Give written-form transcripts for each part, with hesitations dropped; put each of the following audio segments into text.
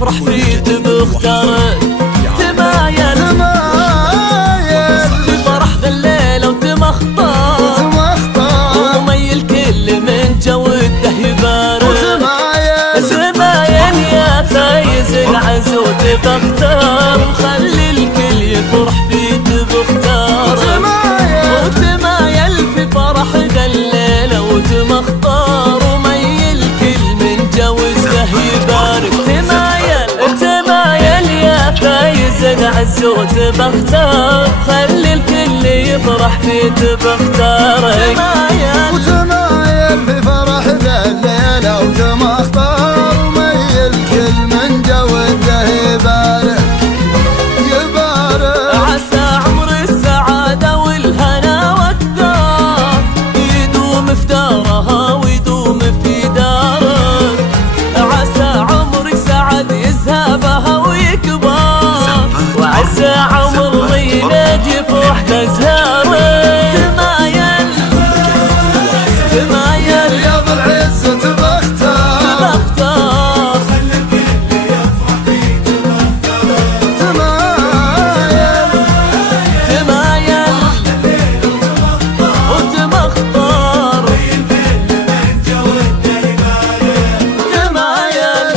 يفرح فيه تبختارك. تمايل في فرح ذا الليلة وتمخطر وميل كل من جوده يبارك. تمايل يا فايز العز وتبختار وخلي الكل يفرح فيه تبختارك. وتمايل في فرح ذا الليلة وتمخطر وميل كل من جوده يبارك. تمايل يا فايز العز وتبختار خلي الكل يفرح في تبختارك. وتمايل في فرح ذا الليلة وتمختار وميل كل من جوده يبارك. عسى عمر السعادة والهنا والدار يدوم في دارها ويدوم في دارك. عسى عمرك سعد يذهبها ويكبر وعسى عمر ينادي يفرح بازهارك. تمايل يا ذا العز تبختار خلي الكل يفرح فيه تبختار. تمايل وتمختار من جوده يبارك. تمايل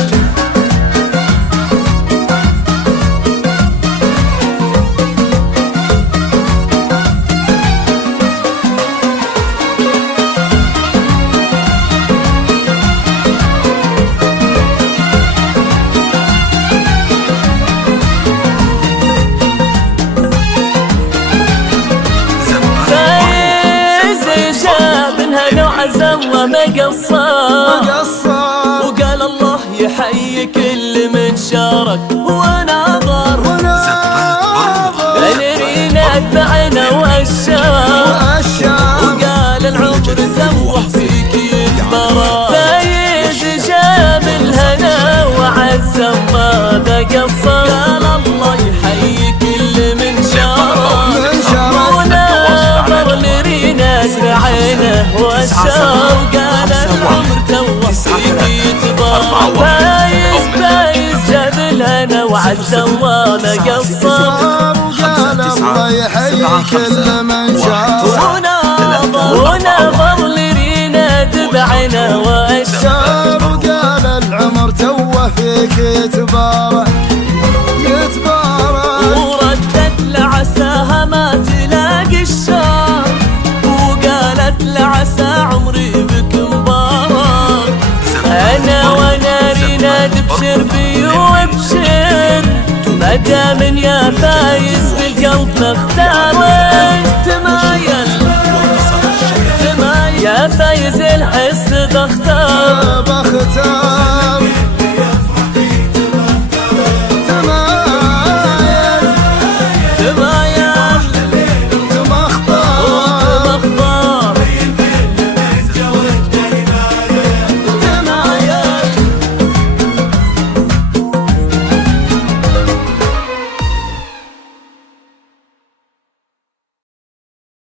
عزم وما قصر وقال الله يحيي كل من شارك وناظر الرينا اتبعنا واشار وقال العمر توه فيك يتبرى. فايز جاب الهنا وعزم ما قصر قال الله يحيي كل من شارك وناظر الرينا اتبعنا واشار وقال العمر توه فيك يتبارك. فايز جاب الهنا وعزم ما قصر وقال الله يحيي كل من شار وناظر لرينا تبعنا واشار وقال العمر توه فيك يتبارك. وردت لعساها ما تلاقي الشار وقالت لعسى عمري بك مبارك. انا وانا رينا تبشر بي وابشر ما دام يا فايز بالقلب نختارك.